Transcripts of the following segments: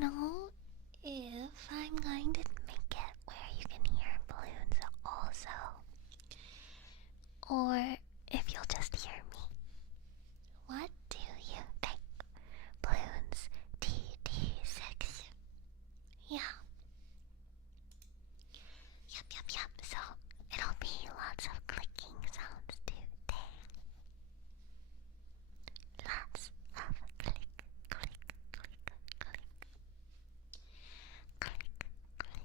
know if I'm going to make it where you can hear balloons also, or if you'll just hear me. What do you think? Bloons TD6. Yeah. Yep. So it'll be lots of clicking sounds today. Lots of click, click, click, click. Click, click,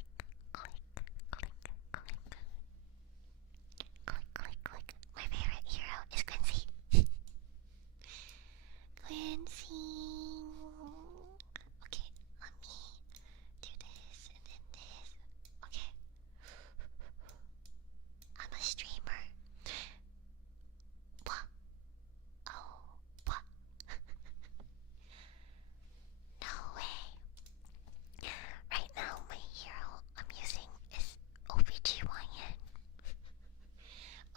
click, click, click. Click, click, click. My favorite hero is Quincy. Quincy. Okay, let me do this and then this. Okay. I'm a streamer. What? Oh, what? No way. Right now, my hero I'm using is OBGYN.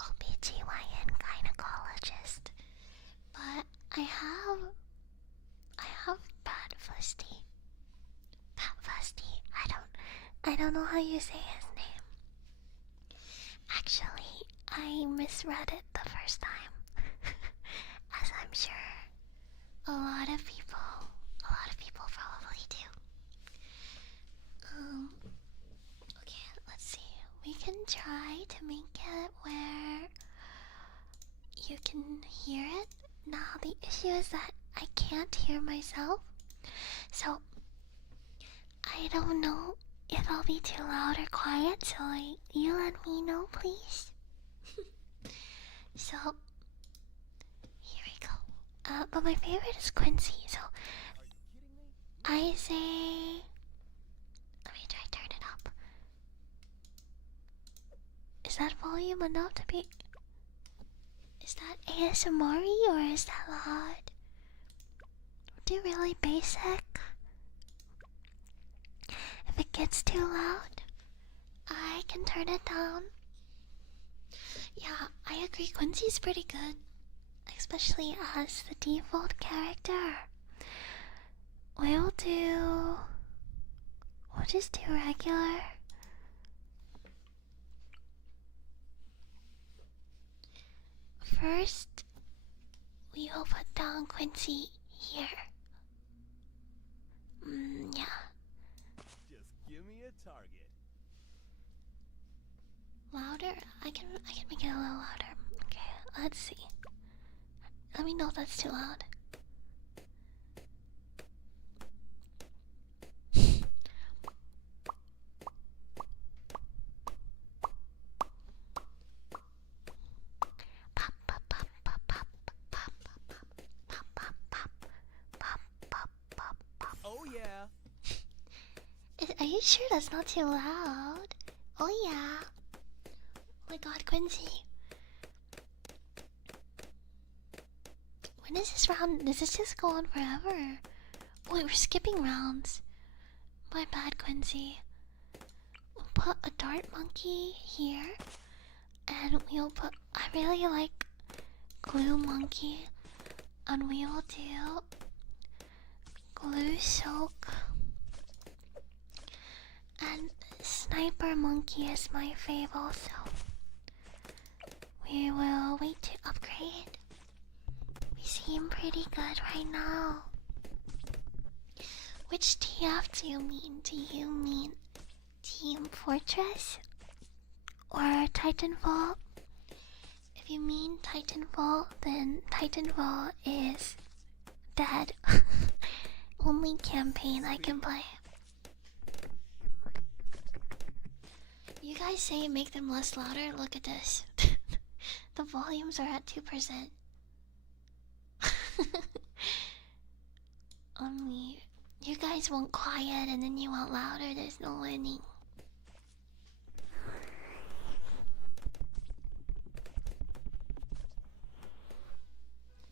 OBGYN gynecologist. But I have bad Fusty. Bad Fusty. I don't know how you say his name. Actually, I misread it the first time. As I'm sure a lot of people probably do. Okay, let's see. We can try to make it where you can hear it. Now the issue is that I can't hear myself, so I don't know if I'll be too loud or quiet, so you let me know, please. So, here we go. But my favorite is Quincy, so I say... Let me try turn it up. Is that volume enough to be... Is that ASMR or is that loud? Do really basic? If it gets too loud, I can turn it down. Yeah, I agree. Quincy's pretty good, especially as the default character. We'll just do regular. First, we will put down Quincy here. Yeah. Just give me a target. Louder? I can make it a little louder. Okay, let's see. Let me know if that's too loud. Pop, pop, pop, pop, pop, pop, pop, pop, pop, pop, pop, pop, pop. Oh yeah. Are you sure that's not too loud? Oh yeah. Oh my god, Quincy. When is this round? Does this just go on forever? Wait, we're skipping rounds. My bad, Quincy. We'll put a dart monkey here. And we'll put... I really like glue monkey. And we will do... glue soak. And sniper monkey is my favorite, so... we will wait to upgrade. We seem pretty good right now. Which TF do you mean? Do you mean Team Fortress or Titanfall? If you mean Titanfall, then Titanfall is dead. Only campaign I can play. You guys say make them less louder? Look at this. The volumes are at 2%. Only you guys want quiet and then you want louder, there's no winning.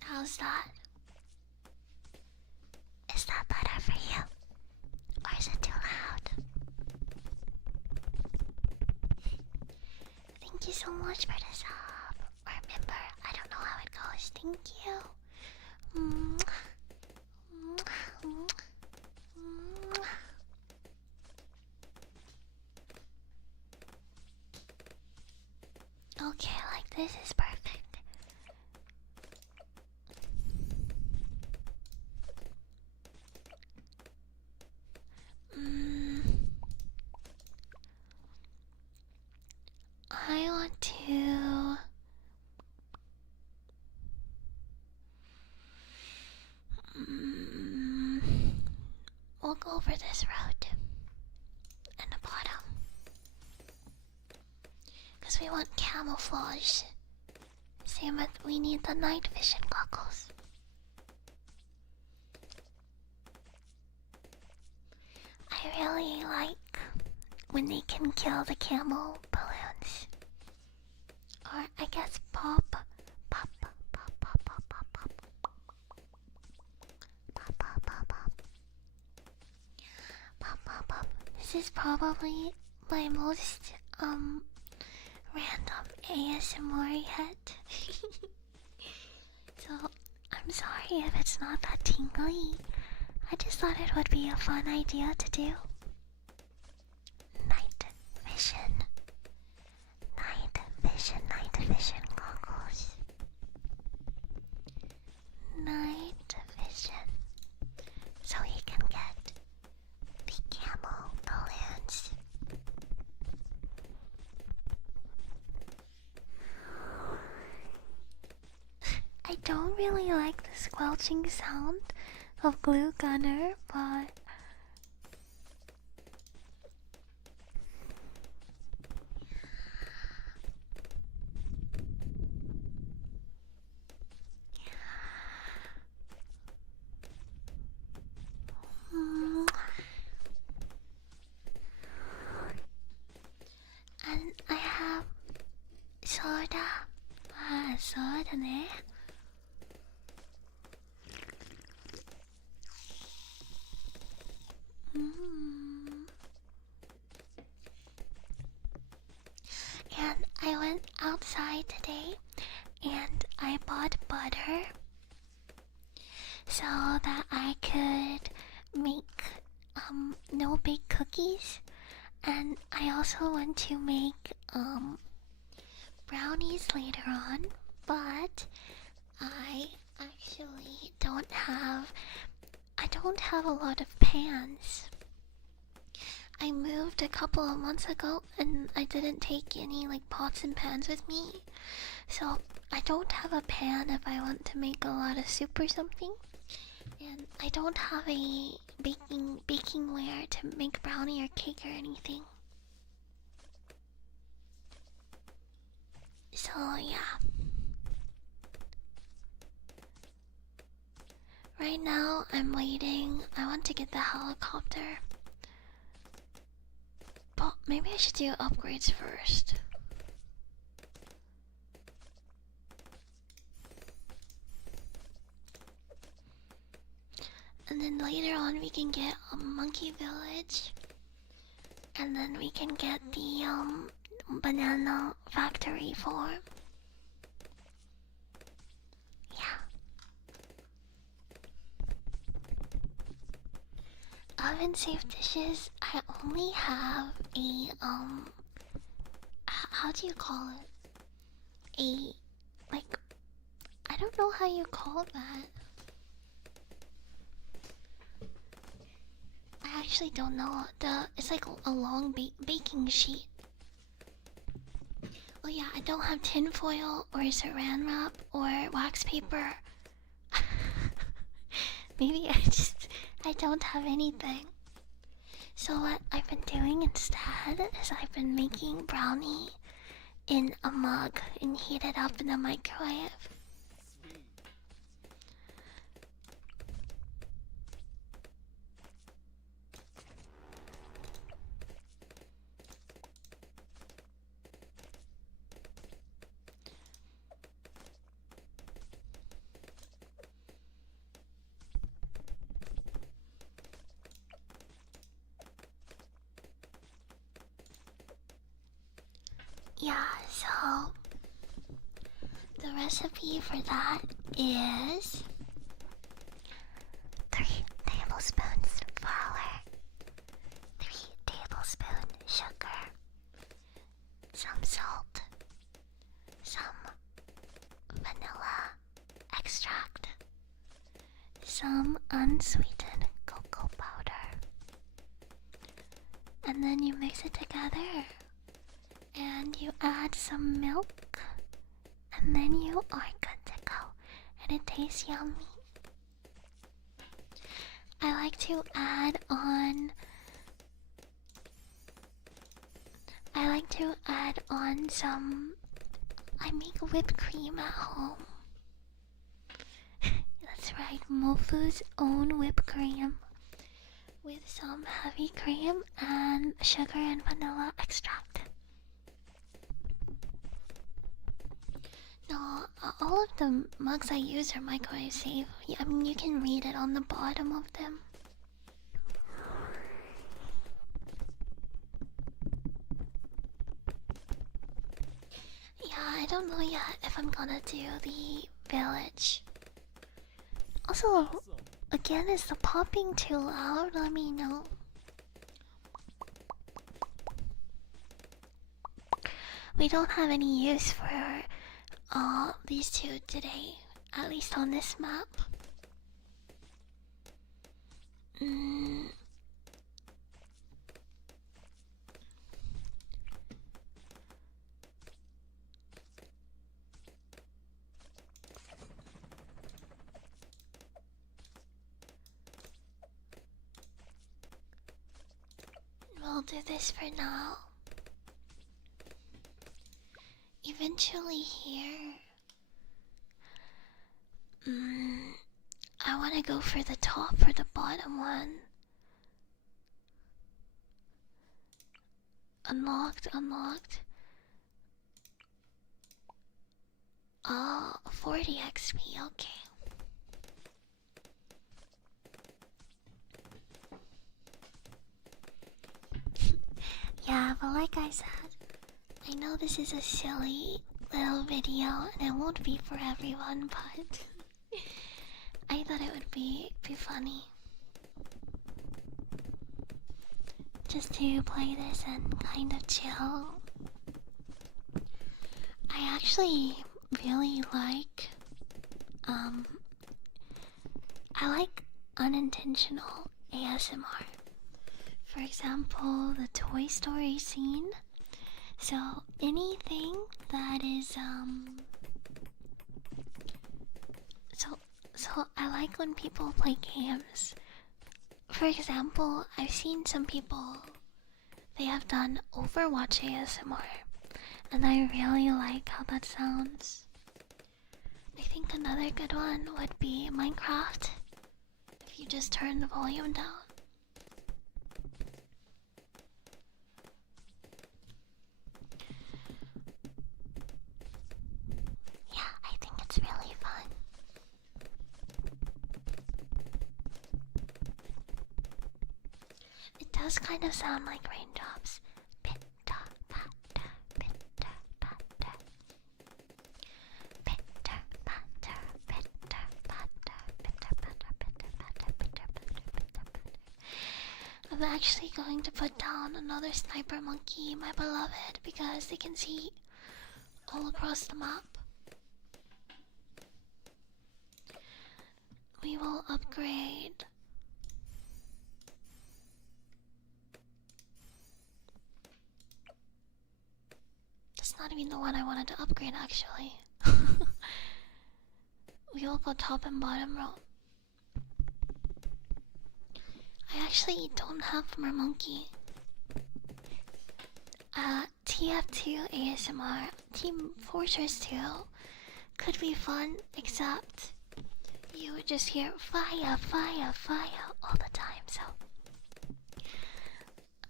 How's that? Is that better for you? Or is it too loud? Thank you so much for the sub. Remember, I don't know how it goes. Thank you. This is perfect. I want to. We'll go over this road and the bottom because we want camouflage. Same with we need the night vision goggles. I really like when they can kill the camo balloons. Or I guess pop. Pop, pop, pop, pop, pop, pop, pop. Pop, pop, pop, pop. Pop, pop, pop. This is probably my most, random ASMR yet. So, I'm sorry if it's not that tingly. I just thought it would be a fun idea to do. Night vision. Night vision goggles. Night vision. So you can get the camo balloons. I don't really like the squelching sound of glue gunner, but and I have soda. Sodaね. And I went outside today and I bought butter so that I could make no bake cookies, and I also want to make brownies later on, but I actually don't have a lot of pans. I moved a couple of months ago and I didn't take any like pots and pans with me. So I don't have a pan if I want to make a lot of soup or something. And I don't have a bakingware to make brownie or cake or anything. So yeah. Right now I'm waiting. I want to get the helicopter. But maybe I should do upgrades first. And then later on we can get a monkey village. And then we can get the banana factory farm. Yeah. Oven safe dishes, I only have a how do you call it? Like, I don't know how you call that. I actually don't know. It's like a long baking sheet. Oh yeah, I don't have tin foil or saran wrap or wax paper. Maybe I don't have anything. So what I've been doing instead is I've been making brownie in a mug and heat it up in the microwave. Sweet. Yeah, so the recipe for that is 3 tablespoons flour, 3 tablespoons sugar, some salt, some some unsweetened cocoa powder. And then you mix it together. And you add some milk. And then you are good to go. And it tastes yummy. I like to add on some. I make whipped cream at home. That's right, Mofu's own whipped cream with some heavy cream and sugar and vanilla extract. No, all of the mugs I use are microwave safe. I mean, you can read it on the bottom of them. Yeah, I don't know yet if I'm gonna do the village. Also, again, is the popping too loud? Let me know. We don't have any use for these two today, at least on this map. We'll do this for now. Eventually here, I want to go for the top or the bottom one. Unlocked. 40 XP, okay. Yeah, but like I said, I know this is a silly little video and it won't be for everyone, but I thought it would be funny. Just to play this and kind of chill. I actually really like, I like unintentional ASMR. For example, the Toy Story scene. So anything that is, so I like when people play games. For example, I've seen some people, they have done Overwatch ASMR, and I really like how that sounds. I think another good one would be Minecraft, if you just turn the volume down. Yeah, I think it's really fun. It does kind of sound like raindrops. Pitter patter, pitter patter. Pitter patter, pitter patter, pitter patter, pitter patter, pitter patter, pitter patter. I'm actually going to put down another sniper monkey, my beloved, because they can see all across the map. We will upgrade. That's not even the one I wanted to upgrade, actually. We will go top and bottom row. I actually don't have more monkey. TF2 ASMR, Team Fortress 2 could be fun, except you would just hear fire, fire, fire all the time. So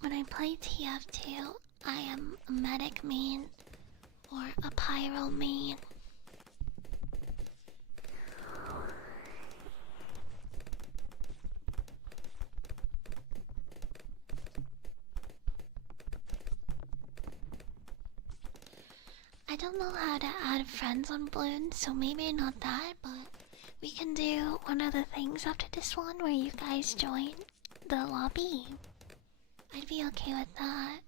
when I play TF2, I am a medic main or a pyro main. I don't know how to add friends on Bloons, so maybe not that, but we can do one of the things after this one where you guys join the lobby. I'd be okay with that.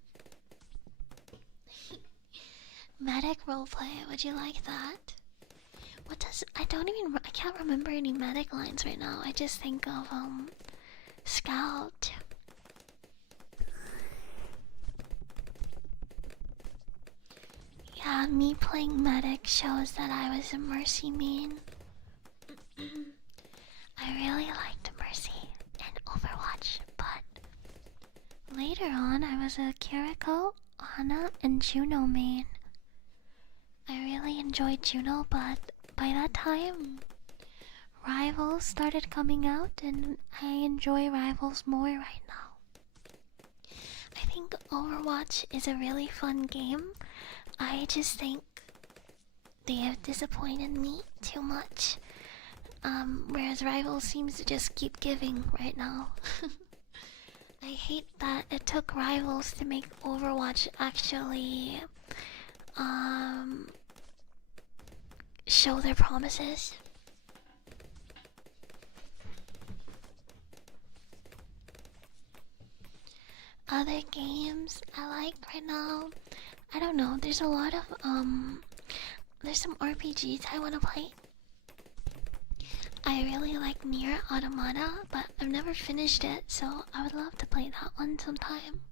Medic roleplay, would you like that? What does I don't even I can't remember any medic lines right now. I just think of Scout. Yeah, me playing medic shows that I was a Mercy main. I really liked Mercy in Overwatch, but later on I was a Kiriko, Ana, and Juno main. I really enjoyed Juno, but by that time, Rivals started coming out, and I enjoy Rivals more right now. I think Overwatch is a really fun game. I just think they have disappointed me too much. Whereas Rivals seems to just keep giving right now. I hate that it took Rivals to make Overwatch actually show their promises. Other games I like right now, I don't know, there's a lot of there's some RPGs I wanna play. I really like Nier Automata, but I've never finished it, so I would love to play that one sometime.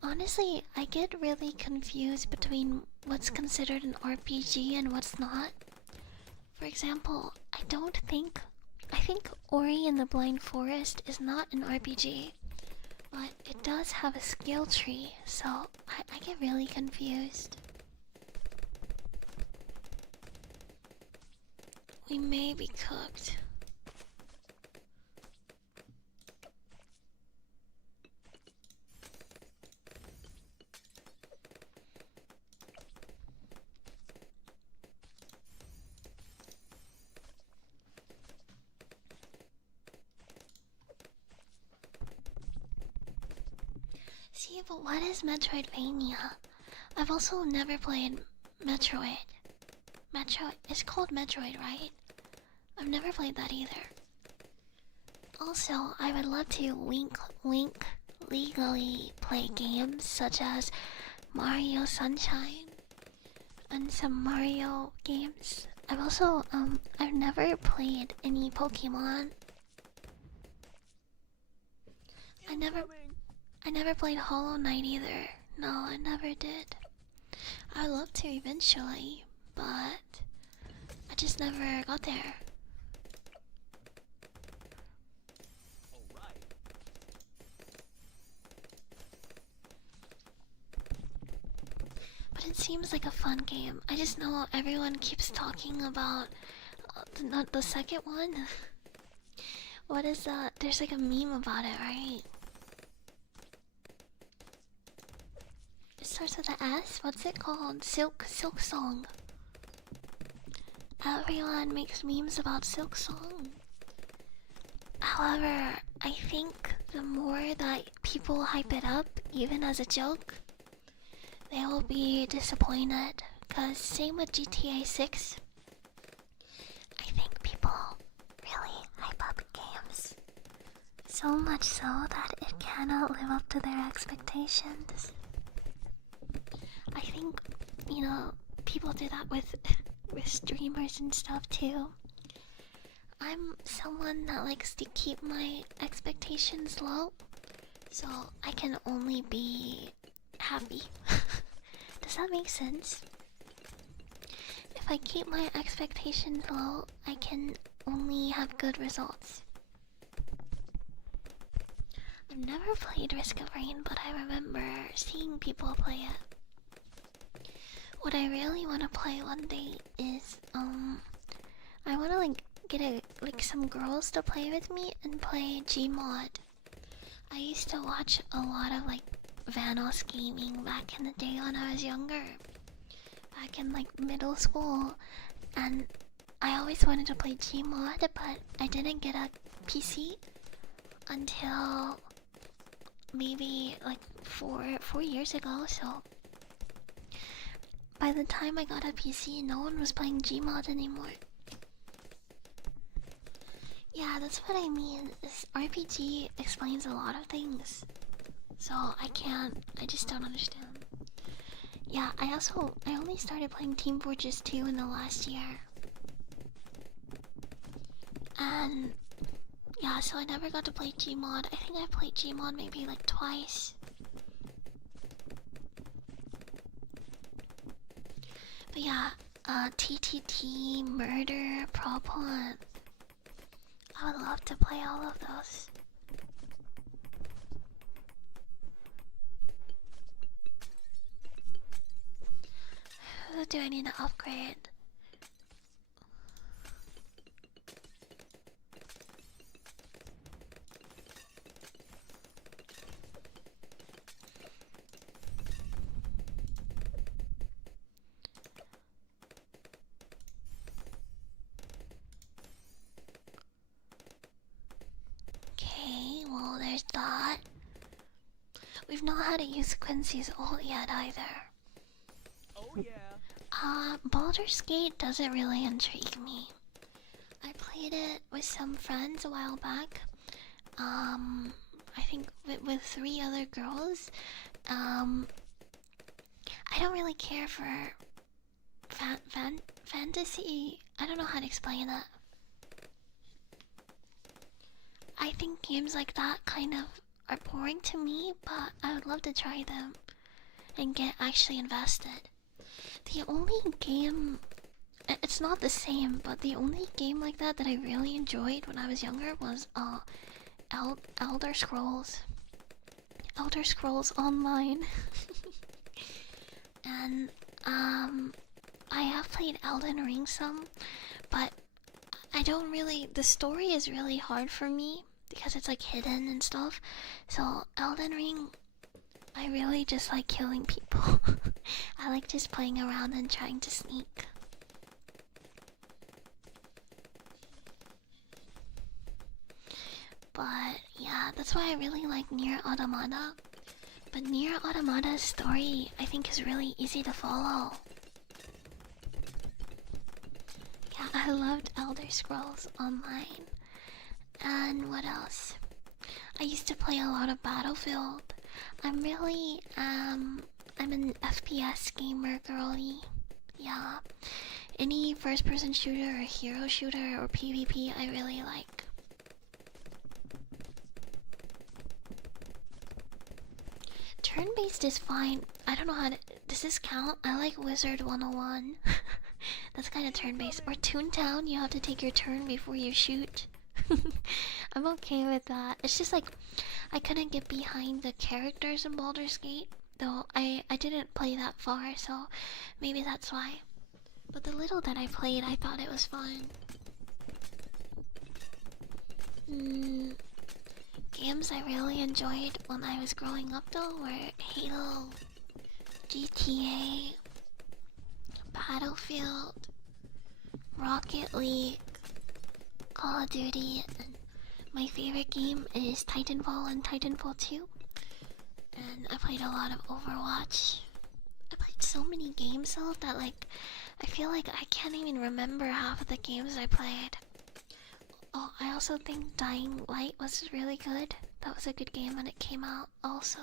Honestly, I get really confused between what's considered an RPG and what's not. For example, I think Ori and the Blind Forest is not an RPG, but it does have a skill tree, so I get really confused. We may be cooked. See, but what is Metroidvania? I've also never played Metroid. It's called Metroid, right? I've never played that either. Also, I would love to wink legally play games such as Mario Sunshine and some Mario games. I've also I've never played any Pokemon. I never played Hollow Knight either. No, I never did. I'd love to eventually, but I just never got there. But it seems like a fun game. I just know everyone keeps talking about not the second one. What is that? There's like a meme about it, right? It starts with an S. What's it called? Silk Song. Everyone makes memes about Silk Song. However, I think the more that people hype it up, even as a joke, they will be disappointed. Cause same with GTA 6. I think people really hype up games. So much so that it cannot live up to their expectations. I think, you know, people do that with streamers and stuff too. I'm someone that likes to keep my expectations low, so I can only be happy. Does that make sense? If I keep my expectations low, I can only have good results. I've never played Risk of Rain, but I remember seeing people play it. What I really want to play one day is, I want to get some girls to play with me and play Gmod. I used to watch a lot of Vanos gaming back in the day when I was younger. Back in middle school, and I always wanted to play Gmod, but I didn't get a PC until maybe 4 years ago, so by the time I got a PC, no one was playing Gmod anymore. Yeah, that's what I mean. This RPG explains a lot of things. So I just don't understand. Yeah, I only started playing Team Fortress 2 in the last year. And yeah, so I never got to play Gmod. I think I played Gmod maybe like twice. But yeah, TTT, Murder, Propon. I would love to play all of those. Who do I need to upgrade? Okay, well there's that. We've not had to use Quincy's ult yet either. Oh yeah. Baldur's Gate doesn't really intrigue me. I played it with some friends a while back. I think with 3 other girls. I don't really care for fantasy. I don't know how to explain that. I think games like that kind of are boring to me, but I would love to try them and get actually invested. The only game, it's not the same, but the only game like that that I really enjoyed when I was younger was Elder Scrolls. Elder Scrolls Online. And I have played Elden Ring some, but I don't really, the story is really hard for me because it's like hidden and stuff. So Elden Ring, I really just like killing people. I like just playing around and trying to sneak. But yeah, that's why I really like Nier Automata. But Nier Automata's story, I think, is really easy to follow. Yeah, I loved Elder Scrolls Online. And what else? I used to play a lot of Battlefield. I'm really, I'm an FPS gamer girly. Yeah. Any first person shooter or hero shooter or PvP I really like. Turn-based is fine. I don't know how to... Does this count? I like Wizard 101. That's kind of turn-based. Or Toontown, you have to take your turn before you shoot. I'm okay with that. It's just like, I couldn't get behind the characters in Baldur's Gate. Though I didn't play that far, so maybe that's why. But the little that I played, I thought it was fun. Games I really enjoyed when I was growing up though were Halo, GTA, Battlefield, Rocket League, Call of Duty, and my favorite game is Titanfall and Titanfall 2. And I played a lot of Overwatch. I played so many games though that like I feel like I can't even remember half of the games I played. Oh, I also think Dying Light was really good. That was a good game when it came out also.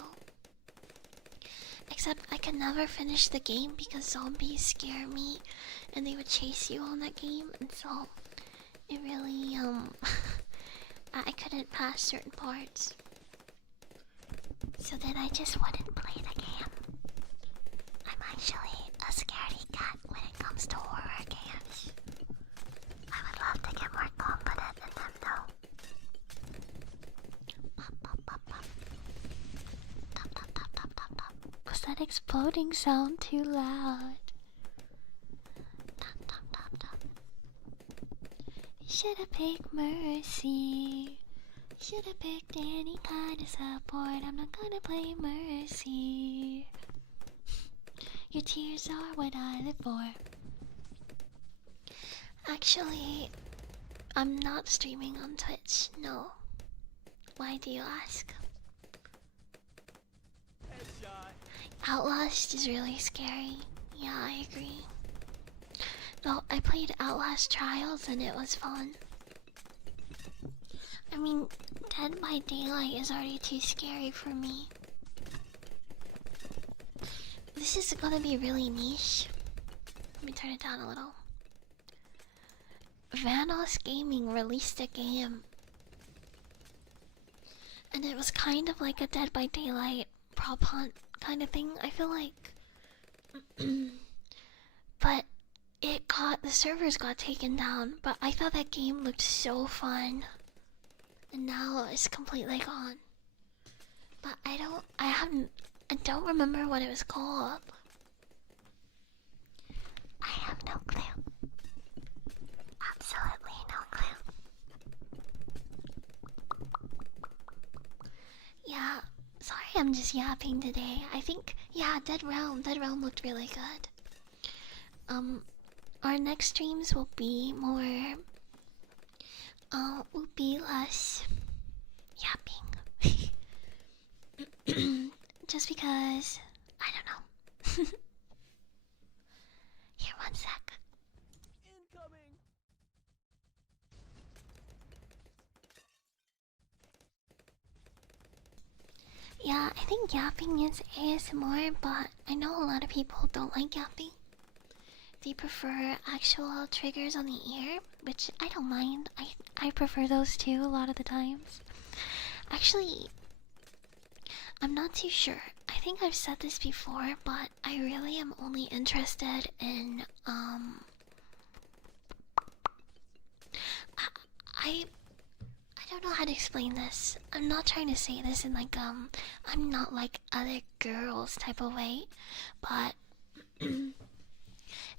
Except I could never finish the game because zombies scare me and they would chase you on that game, and so it really I couldn't pass certain parts. So then I just wouldn't play the game. I'm actually a scaredy cat when it comes to horror games. I would love to get more confident in them though. Was that exploding sound too loud? Should've picked Mercy. Should've picked any kind of support. I'm not gonna play Mercy. Your tears are what I live for. Actually, I'm not streaming on Twitch, no. Why do you ask? Headshot. Outlast is really scary. Yeah, I agree. Though I played Outlast Trials and it was fun. I mean, Dead by Daylight is already too scary for me. This is gonna be really niche. Let me turn it down a little. Vanos Gaming released a game, and it was kind of like a Dead by Daylight prop hunt kind of thing, I feel like. But the servers got taken down, but I thought that game looked so fun. And now it's completely gone. But I don't remember what it was called. I have no clue. Absolutely no clue. Yeah, sorry I'm just yapping today. I think, yeah, Dead Realm looked really good. Our next streams will be more, will be less yapping. Just because, I don't know. Here, one sec. Incoming. Yeah, I think yapping is ASMR, but I know a lot of people don't like yapping. They prefer actual triggers on the ear, which I don't mind. I prefer those too a lot of the times. Actually, I'm not too sure. I think I've said this before, but I really am only interested in I don't know how to explain this. I'm not trying to say this in like I'm not like other girls type of way, but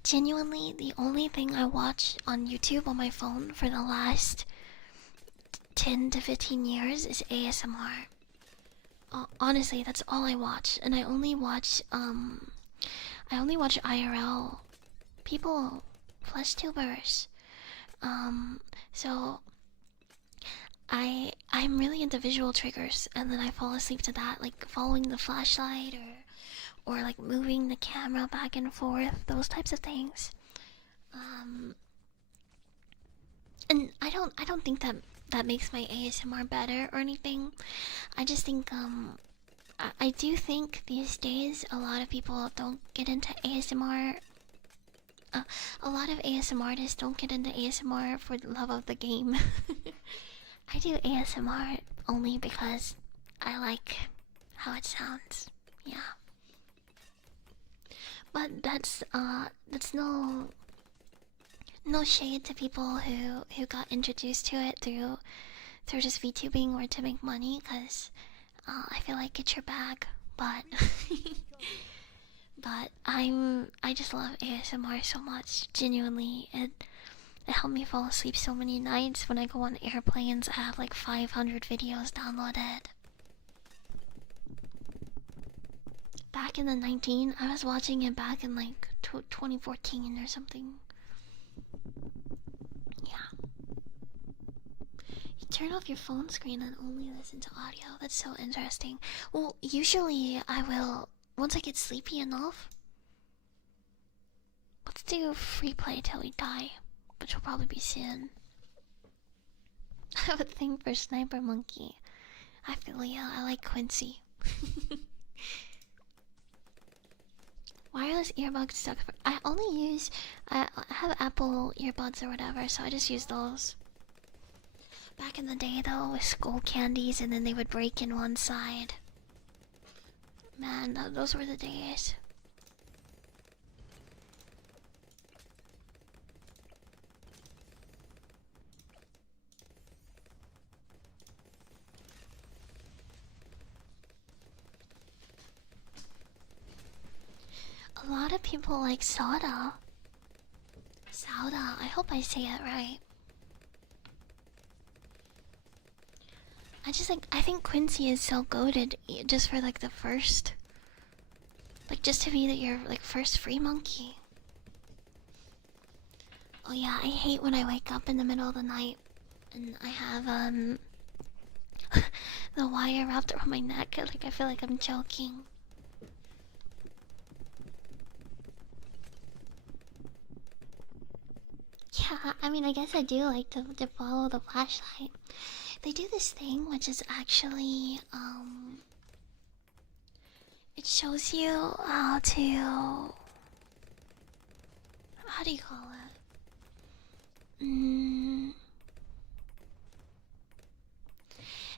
genuinely the only thing I watch on YouTube on my phone for the last 10 to 15 years is ASMR. Honestly, that's all I watch, and I only watch IRL people, flesh tubers. So I'm really into visual triggers, and then I fall asleep to that, like following the flashlight or like moving the camera back and forth, those types of things. And I don't think that makes my ASMR better or anything. I just think I do think these days a lot of people don't get into ASMR. A lot of ASMR artists don't get into ASMR for the love of the game. I do ASMR only because I like how it sounds. Yeah. But that's no shade to people who got introduced to it through just VTubing or to make money, cause I feel like it's your bag. But but I just love ASMR so much. Genuinely, it helped me fall asleep so many nights. When I go on airplanes, I have like 500 videos downloaded. Back in the 19, I was watching it back in like 2014 or something. Yeah. You turn off your phone screen and only listen to audio. That's so interesting. Well, usually I will, once I get sleepy enough. Let's do free play till we die, which will probably be soon. I have a thing for Sniper Monkey. I feel yeah, I like Quincy. Wireless earbuds stuck for. I only use. I have Apple earbuds or whatever, so I just use those. Back in the day, though, with skull candies, and then they would break in one side. Man, those were the days. A lot of people like soda. Soda, I hope I say it right. I think Quincy is so goated just for like the first. Like just to be your like first free monkey. Oh yeah, I hate when I wake up in the middle of the night and I have the wire wrapped around my neck. Like I feel like I'm choking. Yeah, I mean, I guess I do like to follow the flashlight. They do this thing which is actually It shows you how to. How do you call it?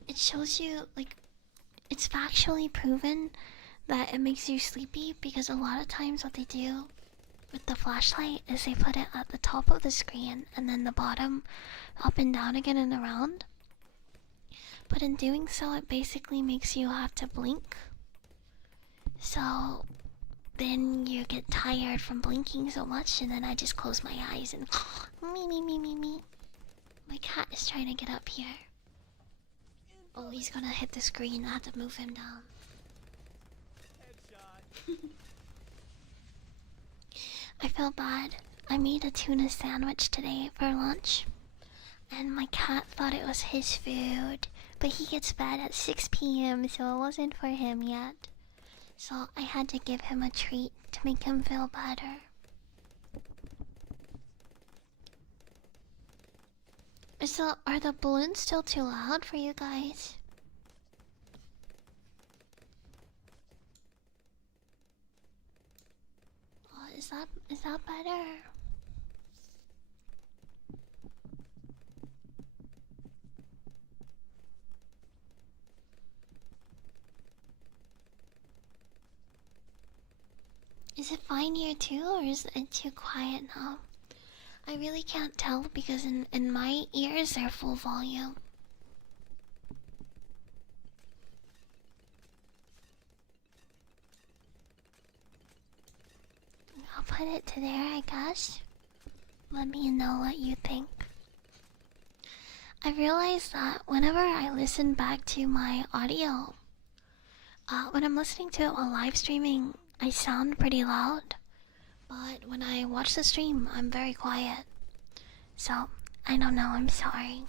It shows you, like, it's factually proven that it makes you sleepy because a lot of times what they do with the flashlight is they put it at the top of the screen and then the bottom up and down again and around. But in doing so, it basically makes you have to blink. So then you get tired from blinking so much, and then I just close my eyes and me. My cat is trying to get up here. Oh, he's gonna hit the screen. I have to move him down. Headshot. I feel bad. I made a tuna sandwich today for lunch, and my cat thought it was his food, but he gets fed at 6 p.m., so it wasn't for him yet. So I had to give him a treat to make him feel better. Are the balloons still too loud for you guys? Oh, is that better? Is it fine here too, or is it too quiet now? I really can't tell because in my ears they're full volume. I'll put it to there, I guess. Let me know what you think. I realized that whenever I listen back to my audio, when I'm listening to it while live streaming, I sound pretty loud. But when I watch the stream, I'm very quiet. So, I don't know, I'm sorry.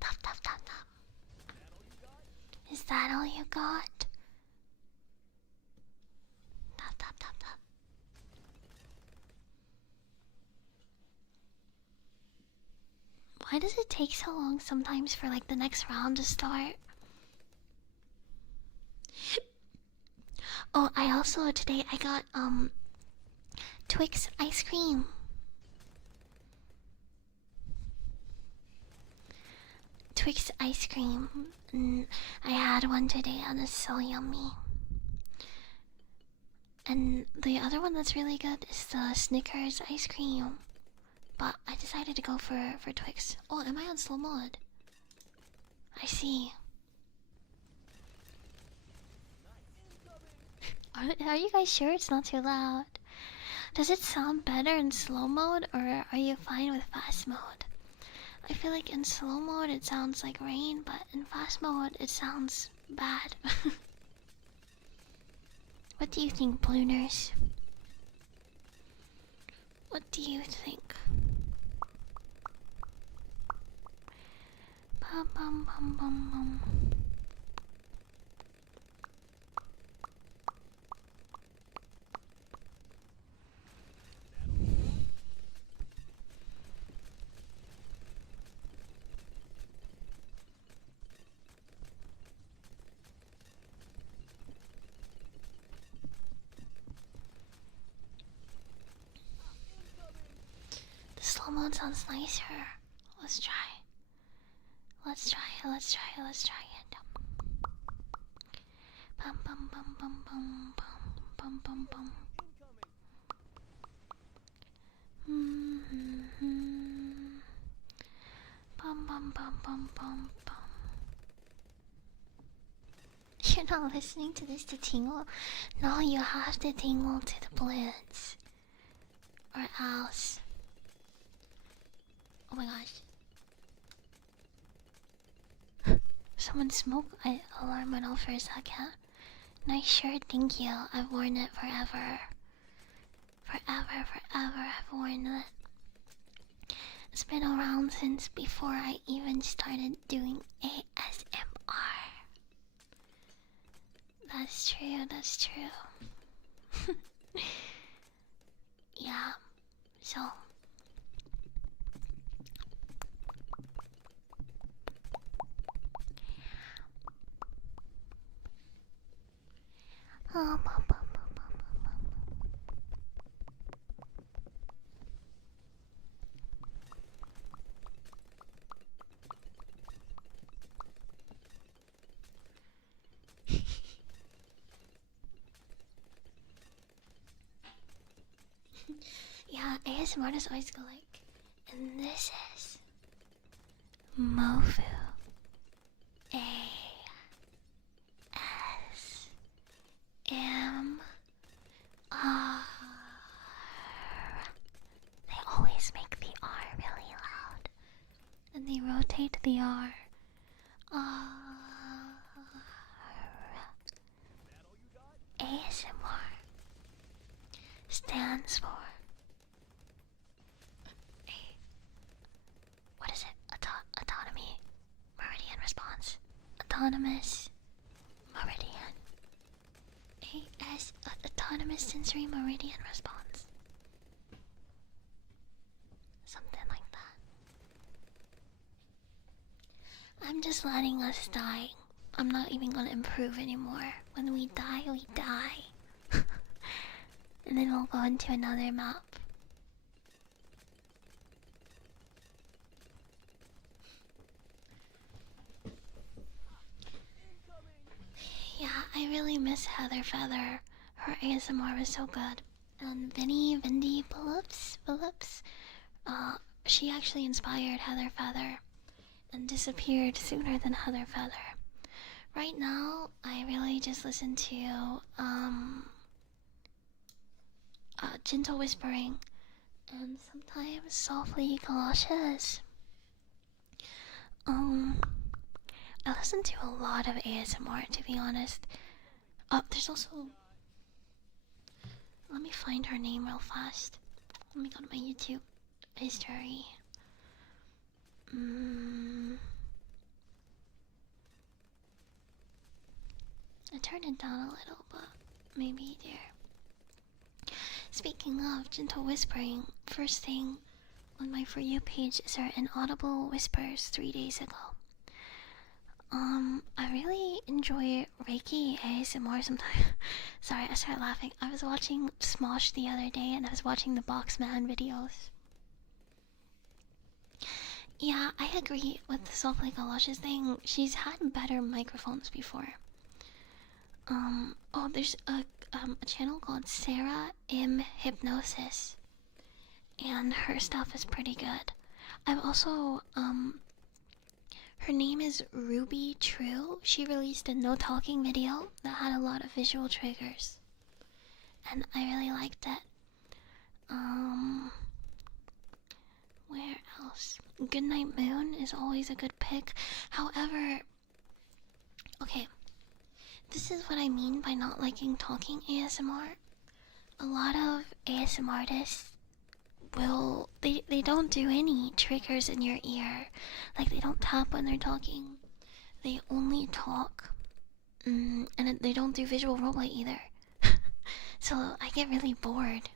Tap, tap, tap, tap. Is that all you got? Tap, tap, tap, tap. Why does it take so long sometimes for like the next round to start? Oh, I also today I got Twix ice cream. Twix ice cream. I had one today and it's so yummy. And the other one that's really good is the Snickers ice cream. But I decided to go for Twix. Oh, am I on slow mode? I see. Are you guys sure it's not too loud? Does it sound better in slow mode, or are you fine with fast mode? I feel like in slow mode it sounds like rain, but in fast mode it sounds bad. What do you think, Blooners? What do you think? Bum bum bum bum bum. The slow mode sounds nicer. Let's try. Let's try it. Bum bum bum bum bum bum bum bum. Bum bum bum bum bum bum. You're not listening to this to tingle? No, you have to tingle to the Bloons. Or else. Oh my gosh. Someone smoke? Alarm went off for a second. Nice shirt, thank you. I've worn it forever. Forever, I've worn it. It's been around since before I even started doing ASMR. That's true. Yeah, so. Yeah, ASMR artists always go like, and this is Mofu ASMR. They always make the R really loud, and they rotate the R. ASMR stands for what is it? Autonomy, meridian response, autonomous meridian, autonomous sensory meridian response, something like that. I'm just letting us die. I'm not even gonna improve anymore. When we die, we die. And then we'll go into another map. Yeah, I really miss Heather Feather. Her ASMR was so good. And Vindy Phillips, she actually inspired Heather Feather and disappeared sooner than Heather Feather. Right now, I really just listen to gentle whispering and sometimes softly galoshes. I listen to a lot of ASMR, to be honest. There's also... Let me find her name real fast. Let me go to my YouTube history. I turned it down a little, but maybe there. Speaking of gentle whispering, first thing on my For You page is her Inaudible Whispers 3 days ago. I really enjoy Reiki ASMR sometimes. Sorry, I started laughing. I was watching Smosh the other day and I was watching the Boxman videos. Yeah, I agree with the softly galoshes thing. She's had better microphones before. Oh, there's a channel called Sarah M Hypnosis, and her stuff is pretty good. I've also her name is Ruby True. She released a no talking video that had a lot of visual triggers, and I really liked it. Where else? Goodnight Moon is always a good pick. However, okay, this is what I mean by not liking talking ASMR. A lot of ASMR artists will they don't do any triggers in your ear. Like they don't tap when they're talking. They only talk. And they don't do visual roleplay either. So I get really bored.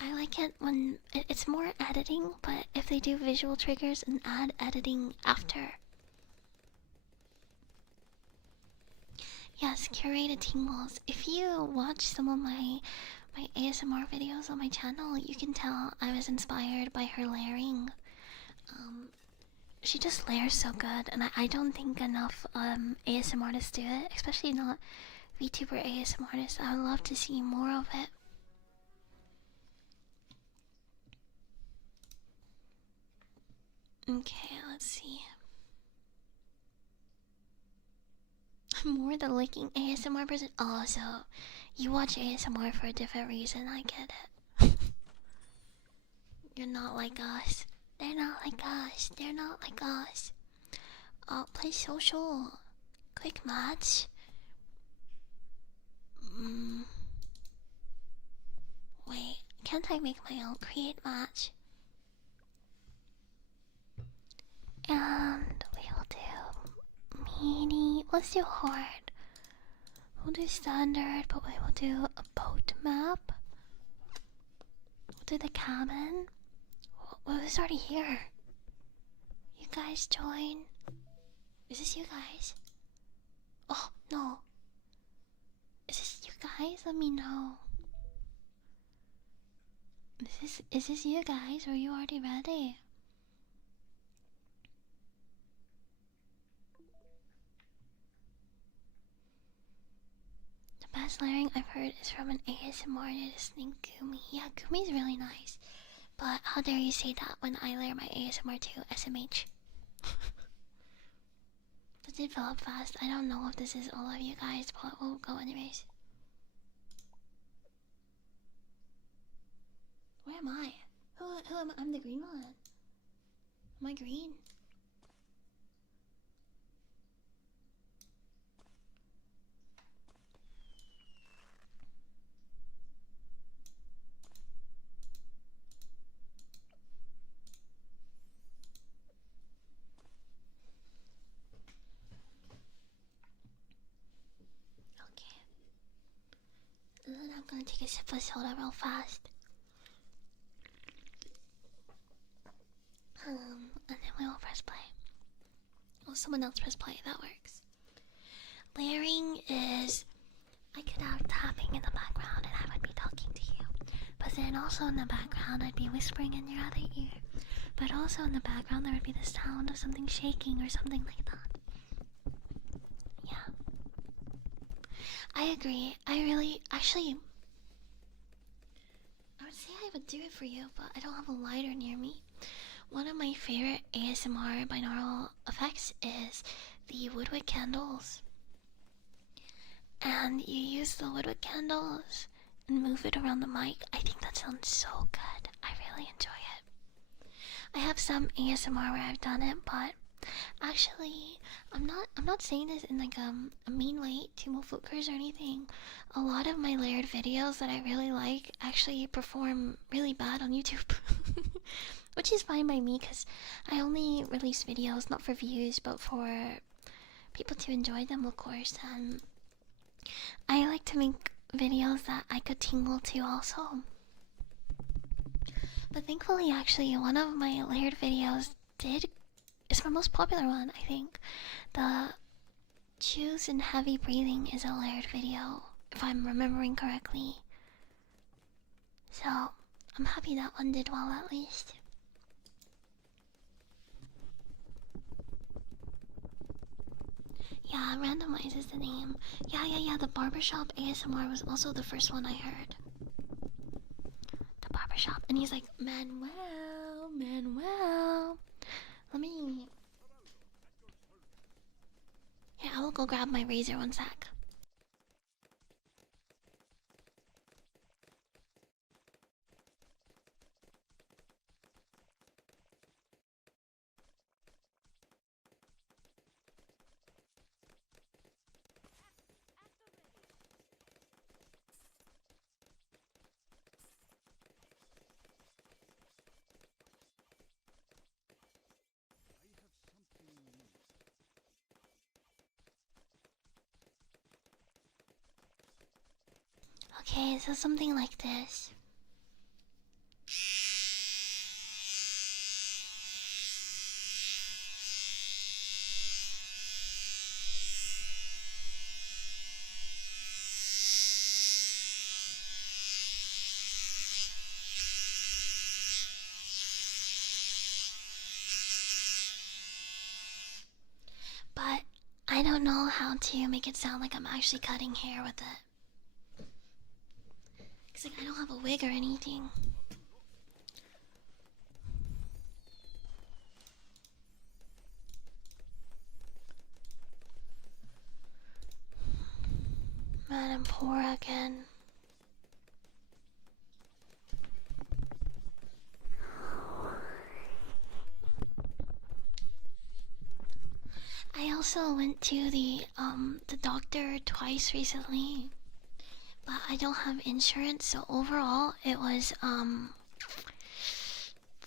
I like it when it's more editing, but if they do visual triggers and add editing after. Yes, curated tingles. If you watch some of my ASMR videos on my channel, you can tell I was inspired by her layering. She just layers so good, and I don't think enough ASMR artists do it, especially not VTuber ASMR artists. I would love to see more of it. Okay, let's see. I'm more the licking ASMR person. Oh, so you watch ASMR for a different reason, I get it. You're not like us. They're not like us. They're not like us. Play social. Quick match. Wait, can't I make my own create match? And we will do mini. Let's do hard. We'll do standard, but we will do a boat map. We'll do the cabin. Well, it's already here. You guys join. Is this you guys? Oh, no. guys? Let me know. Is this you guys? Or are you already ready? The best layering I've heard is from an ASMR artist named Gumi. Yeah, Gumi's really nice. But how dare you say that when I layer my ASMR to SMH? Does it fill up fast? I don't know if this is all of you guys, but we'll go anyways. Where am I? Who am I? I'm the green one. Am I green? Okay. And then I'm gonna take a sip of soda real fast. And then we will press play. Oh, someone else press play. That works. Layering is... I could have tapping in the background and I would be talking to you. But then also in the background I'd be whispering in your other ear. But also in the background there would be the sound of something shaking or something like that. Yeah. I agree. I really... Actually... I would say I would do it for you, but I don't have a lighter near me. One of my favorite ASMR binaural effects is the woodwick candles. And you use the woodwick candles and move it around the mic. I think that sounds so good. I really enjoy it. I have some ASMR where I've done it, but actually, I'm not saying this in like a mean way to mofokers or anything. A lot of my layered videos that I really like actually perform really bad on YouTube. Which is fine by me, because I only release videos not for views, but for people to enjoy them, of course. And I like to make videos that I could tingle to also. But thankfully, actually, one of my layered videos is my most popular one, I think. The Choose and Heavy Breathing is a layered video, if I'm remembering correctly. So, I'm happy that one did well at least. Yeah, Randomize is the name. Yeah, the barbershop ASMR was also the first one I heard. The barbershop. And he's like, Manuel. Let me... Here, I will go grab my razor one sec. Okay, so something like this. But I don't know how to make it sound like I'm actually cutting hair with it. Cause like I don't have a wig or anything. Man, I'm poor again. I also went to the doctor twice recently, but I don't have insurance, so overall it was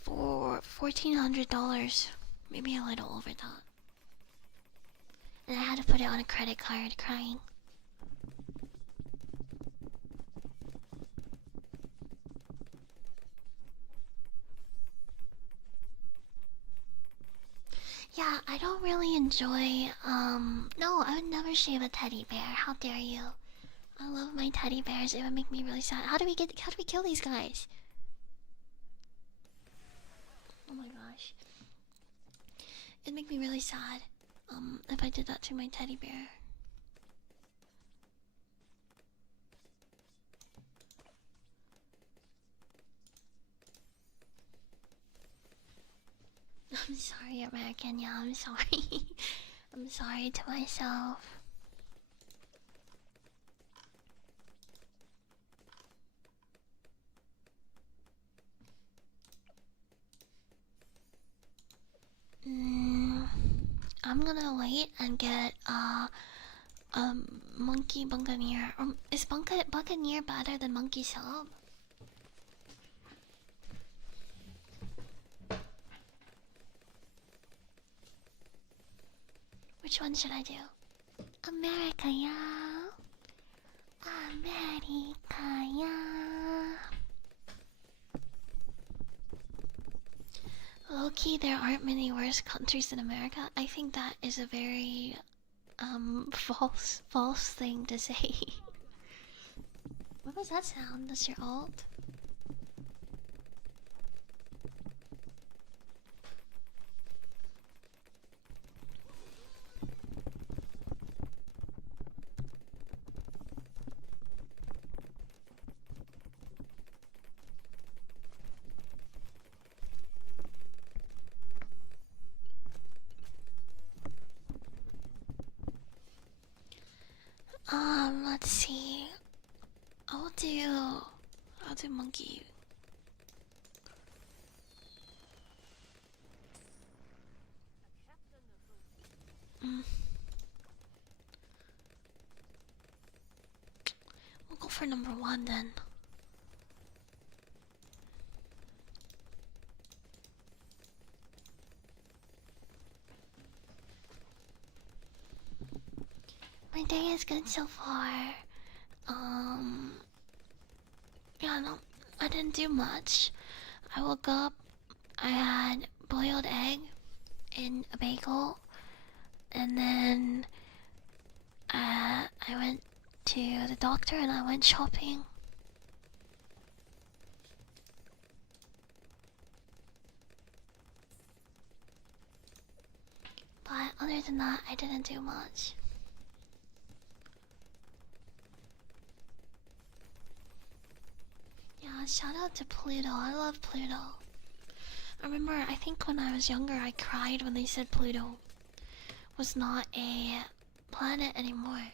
for $1,400, maybe a little over that. And I had to put it on a credit card, crying. Yeah, I don't really enjoy, no, I would never shave a teddy bear. How dare you? I love my teddy bears. It would make me really sad. How do we kill these guys? Oh my gosh. It'd make me really sad. If I did that to my teddy bear. I'm sorry, American. Yeah, I'm sorry. I'm sorry to myself. I'm gonna wait and get monkey buccaneer. Is buccaneer better than monkey sub? Which one should I do? America, yeah. America, yeah. Low-key, there aren't many worse countries than America. I think that is a very false thing to say. What was that sound? That's your alt? Let's see. I'll do monkey. We'll go for number 1 then. My day is good so far. Yeah, no, I didn't do much. I woke up, I had boiled egg in a bagel, and then I went to the doctor and I went shopping. But other than that, I didn't do much. Yeah, shout out to Pluto. I love Pluto. I remember, I think when I was younger, I cried when they said Pluto was not a planet anymore.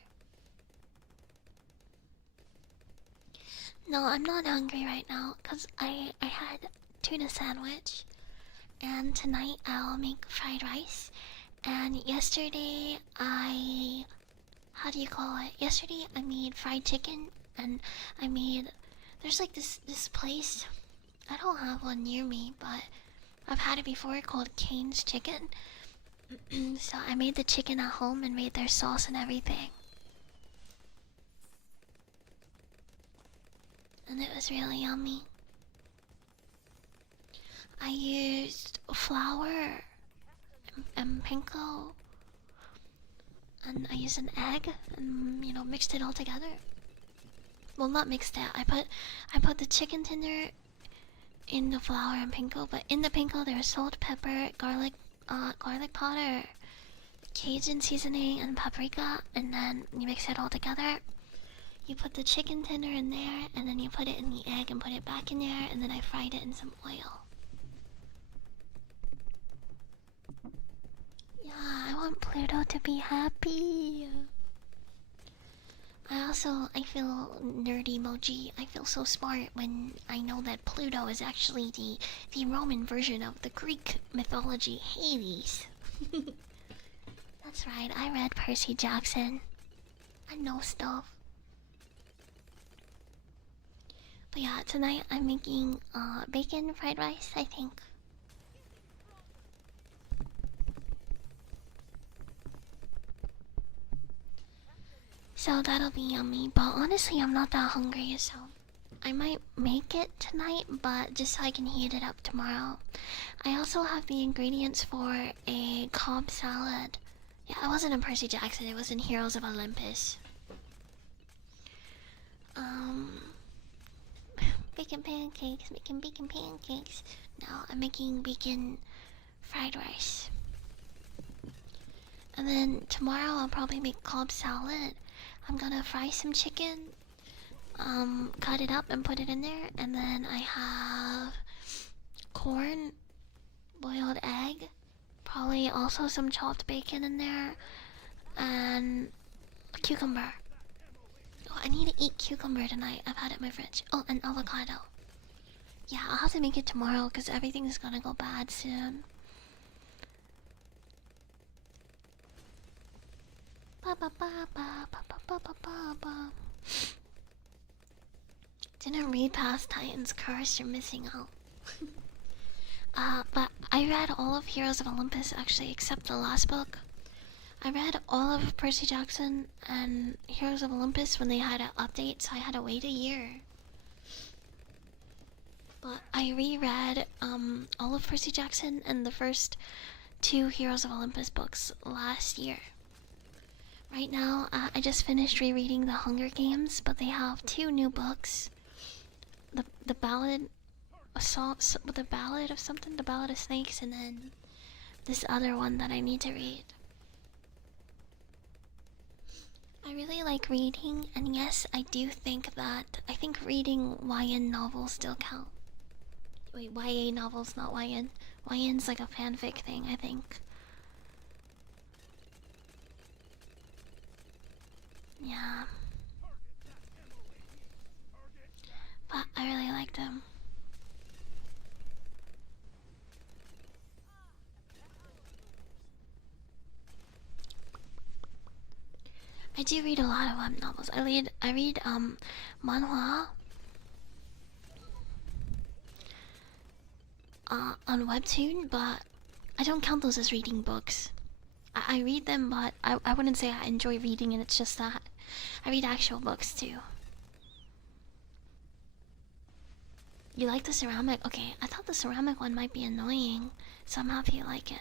No, I'm not hungry right now because I had tuna sandwich, and tonight I'll make fried rice. And yesterday how do you call it? Yesterday I made fried chicken, and there's like this place. I don't have one near me, but I've had it before, called Kane's Chicken. So I made the chicken at home and made their sauce and everything. And it was really yummy. I used flour and panko, and I used an egg, and mixed it all together. Well, not mixed it. I put the chicken tender in the flour and panko, but in the panko there was salt, pepper, garlic powder, Cajun seasoning, and paprika, and then you mix it all together. You put the chicken tender in there, and then you put it in the egg and put it back in there, and then I fried it in some oil. Yeah, I want Pluto to be happy. I feel nerdy emoji. I feel so smart when I know that Pluto is actually the Roman version of the Greek mythology Hades. That's right, I read Percy Jackson. I know stuff. But yeah, tonight I'm making bacon fried rice, I think. So that'll be yummy, but honestly I'm not that hungry, so I might make it tonight, but just so I can heat it up tomorrow. I also have the ingredients for a Cobb salad. Yeah, it wasn't in Percy Jackson, it was in Heroes of Olympus. bacon pancakes, making bacon pancakes. Now I'm making bacon fried rice. And then tomorrow I'll probably make Cobb salad. I'm gonna fry some chicken, cut it up and put it in there, and then I have corn, boiled egg, probably also some chopped bacon in there, and a cucumber. Oh, I need to eat cucumber tonight. I've had it in my fridge. Oh, and avocado. Yeah, I'll have to make it tomorrow because everything's gonna go bad soon. Ba ba ba ba ba ba ba ba ba ba. Didn't read past Titan's Curse. You're missing out. But I read all of Heroes of Olympus actually, except the last book. I read all of Percy Jackson and Heroes of Olympus when they had an update, so I had to wait a year. But I reread all of Percy Jackson and the first 2 Heroes of Olympus books last year. Right now, I just finished rereading The Hunger Games, but they have 2 new books. The Ballad of the Ballad of something, the Ballad of Snakes, and then this other one that I need to read. I really like reading, and yes, I think reading YN novels still count. Wait, YA novels, not YN. YN's like a fanfic thing, I think. Yeah. But I really like them. I do read a lot of web novels. I read manhwa on Webtoon, but I don't count those as reading books. I read them, but I wouldn't say I enjoy reading it. It's just that I read actual books too. You like the ceramic? Okay, I thought the ceramic one might be annoying, so I'm happy you like it.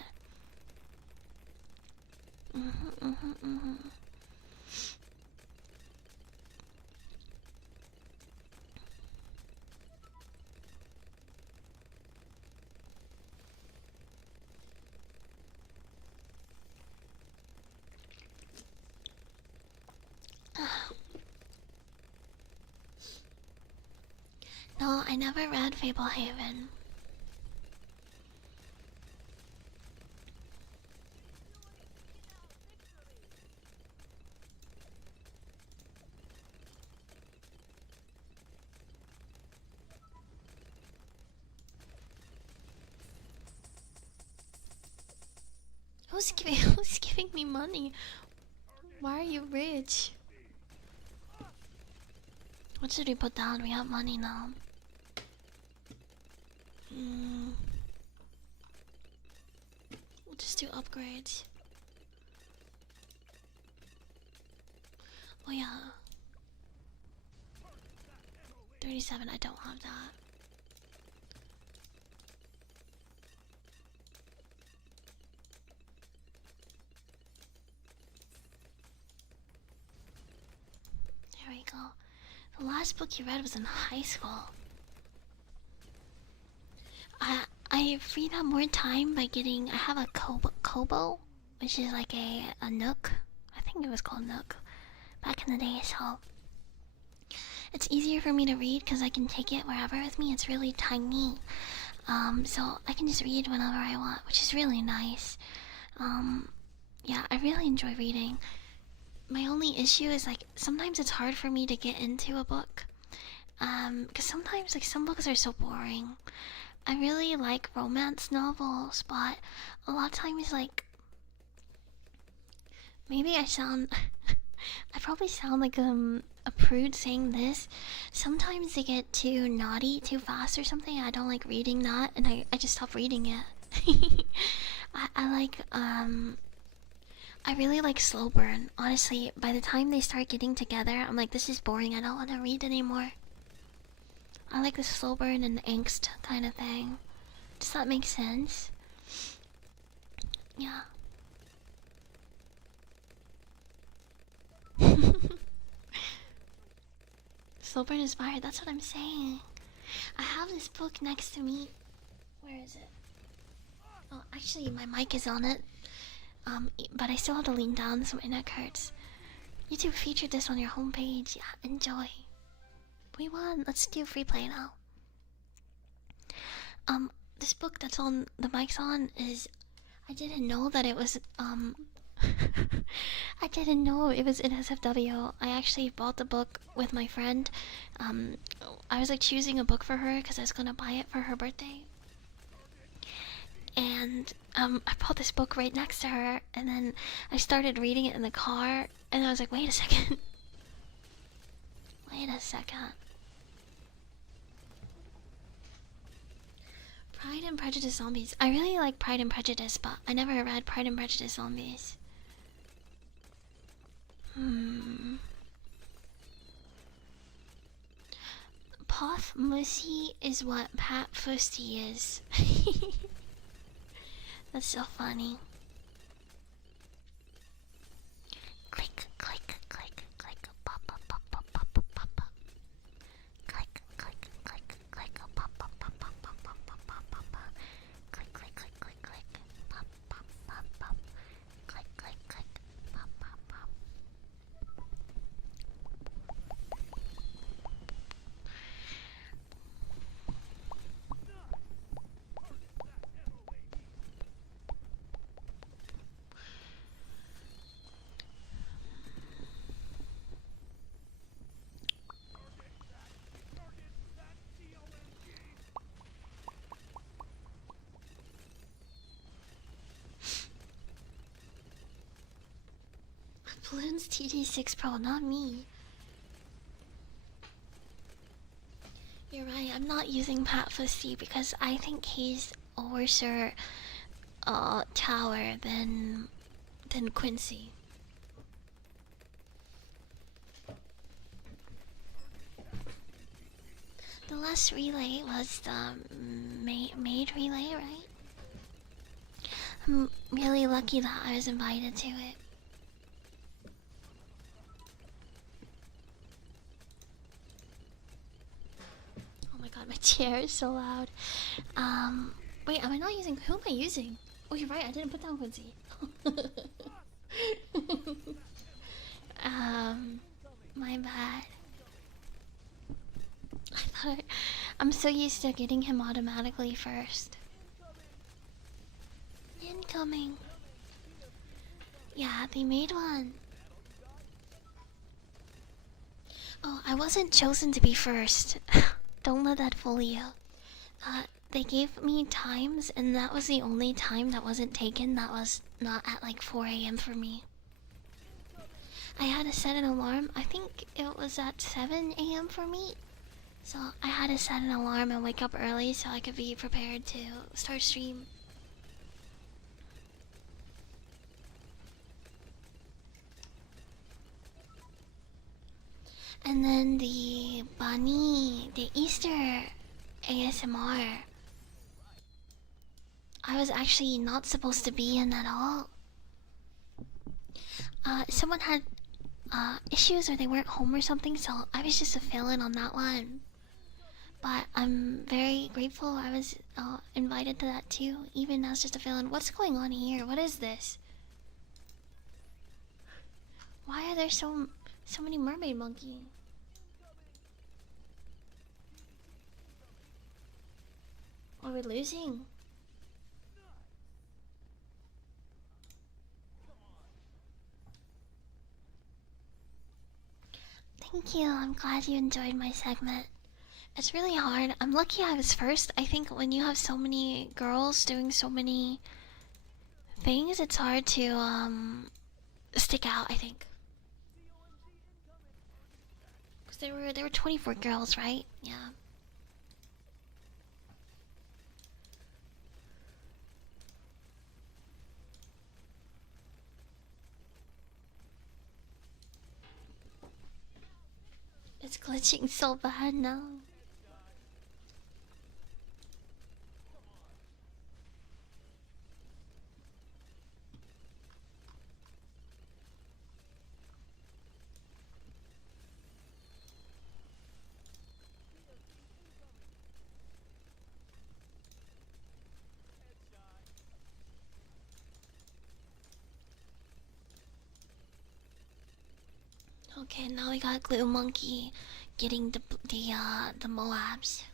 No, I never read Fablehaven. Who's giving me money? Why are you rich? What should we put down? We have money now. We'll just do upgrades. Oh yeah. 37, I don't have that. There we go. The last book you read was in high school. I freed up more time by getting. I have a Kobo, which is like a Nook. I think it was called Nook back in the day. So it's easier for me to read because I can take it wherever with me. It's really tiny, so I can just read whenever I want, which is really nice. Yeah, I really enjoy reading. My only issue is like sometimes it's hard for me to get into a book, because sometimes like some books are so boring. I really like romance novels, but a lot of times like maybe I sound I probably sound like a prude saying this. Sometimes they get too naughty too fast or something. I don't like reading that, and I just stop reading it. I like I really like slow burn. Honestly, by the time they start getting together, I'm like, this is boring. I don't want to read anymore. I like the slow burn and angst kind of thing. Does that make sense? Yeah. Slow burn is fire. That's what I'm saying. I have this book next to me. Where is it? Oh, actually, my mic is on it. But I still have to lean down so my neck hurts. YouTube featured this on your homepage. Yeah, enjoy. We won. Let's do free play now. This book that's on the mic's on is. I didn't know that it was. I didn't know it was in SFW. I actually bought the book with my friend. I was like choosing a book for her because I was gonna buy it for her birthday. And I bought this book right next to her, and then I started reading it in the car, and I was like, wait a second. Wait a second. Pride and Prejudice Zombies. I really like Pride and Prejudice, but I never read Pride and Prejudice Zombies. Poth Mussy is what Pat Fusty is. That's so funny. Click, click, click, click, pop, pop, pop, pop, pop, pop, pop, pop. Click, click, click, click, pop, pop, pop, pop, pop, pop, pop, pop, pop, pop. Click, click, click, click, click, pop, pop, pop, pop. Click, click, click, pop, pop, pop. Bloons TD6 Pro, not me. You're right, I'm not using Pat Fusty because I think he's a worser tower than Quincy. The last relay was the maid relay, right? I'm really lucky that I was invited to it. Oh my god, my chair is so loud. Wait, am I not using? Who am I using? Oh, you're right. I didn't put down Quincy. My bad. I'm so used to getting him automatically first. Incoming. Yeah, they made one. Oh, I wasn't chosen to be first. Don't let that fool you. They gave me times, and that was the only time that wasn't taken that was not at like 4 a.m. for me. I had to set an alarm. I think it was at 7 a.m. for me. So I had to set an alarm and wake up early so I could be prepared to start stream. And then the bunny, the Easter ASMR. I was actually not supposed to be in at all. Someone had issues or they weren't home or something, so I was just a fill-in on that one. But I'm very grateful I was invited to that too, even as just a fill-in. What's going on here? What is this? Why are there so many mermaid monkeys? Are we losing? Thank you, I'm glad you enjoyed my segment. It's really hard. I'm lucky I was first. I think when you have so many girls doing so many things, it's hard to stick out, I think. Cause there were 24 girls, right? Yeah. It's glitching so bad now. Okay, now we got Glue Monkey getting the Moabs.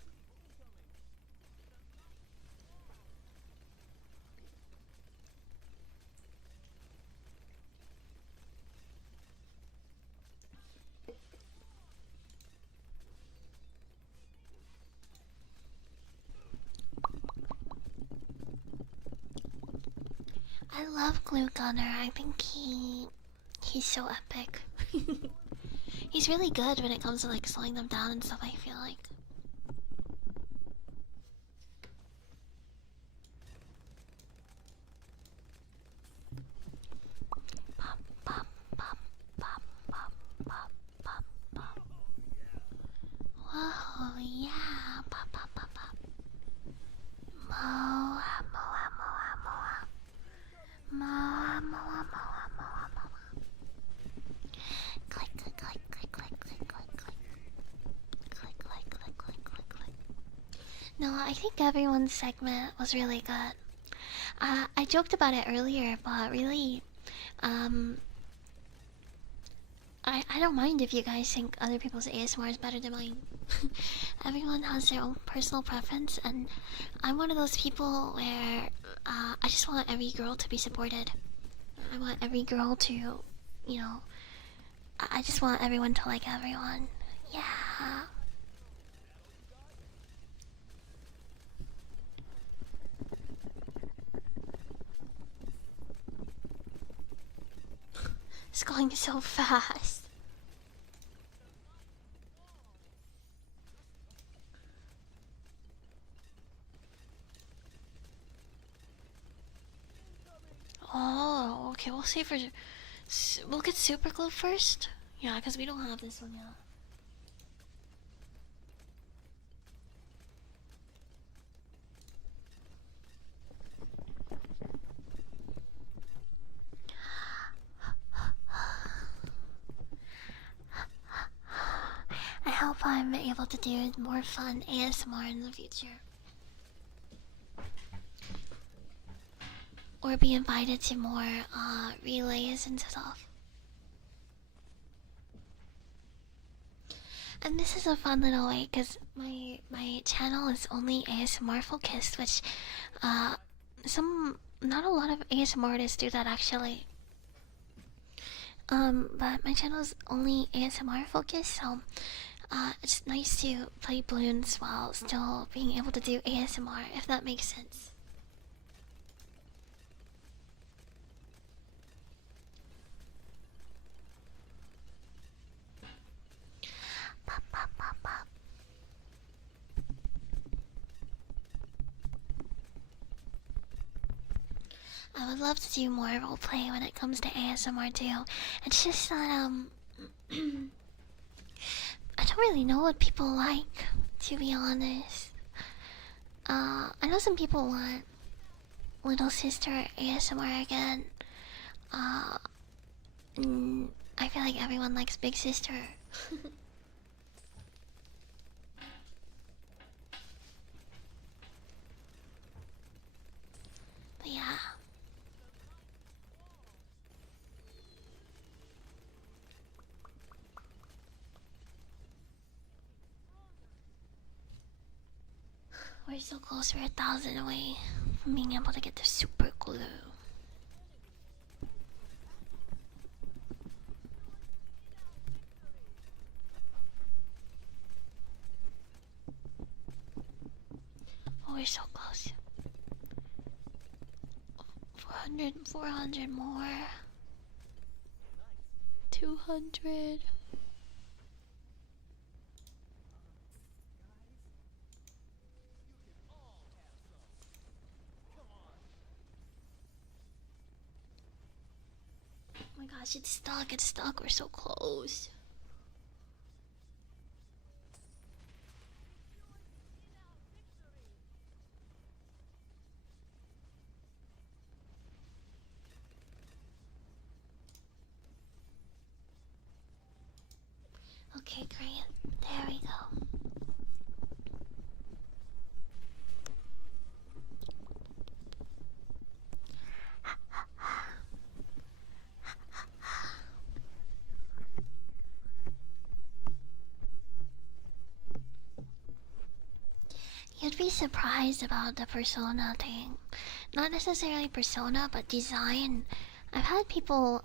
I love Glue Gunner. I think he's so epic. He's really good when it comes to like slowing them down and stuff, I feel like. Pop, pop, pop, pop, pop, pop, pop, pop. Whoa, yeah. Pop, pop, pop, pop. Moa, moa, moa, moa. Moa, moa, moa, moa, moa. Click, click, click, click, click, click, click, click. Click, click, click, click, click, click. No, I think everyone's segment was really good. I joked about it earlier, but really, um, I don't mind if you guys think other people's ASMR is better than mine. Everyone has their own personal preference, and I'm one of those people where I just want every girl to be supported. I want every girl to, you know, I just want everyone to like everyone. Yeah. It's going so fast. Oh, okay. We'll see for. We'll get super glue first. Yeah, because we don't have this one yet. I hope I'm able to do more fun ASMR in the future. Or be invited to more relays and stuff. And this is a fun little way because my channel is only ASMR focused, which not a lot of ASMR artists do that actually. But my channel is only ASMR focused, so it's nice to play Bloons while still being able to do ASMR, if that makes sense. Pop, pop, pop, pop. I would love to do more roleplay when it comes to ASMR too. It's just that I don't really know what people like, to be honest. I know some people want Little Sister ASMR again. Uh, I feel like everyone likes Big Sister. But yeah. We're so close, we're 1,000 away from being able to get the super glue. Oh, we're so close. 400 more. 200. Oh my gosh, it's stuck, we're so close. Okay, great. There we go. be surprised about the persona thing. Not necessarily persona, but design. I've had people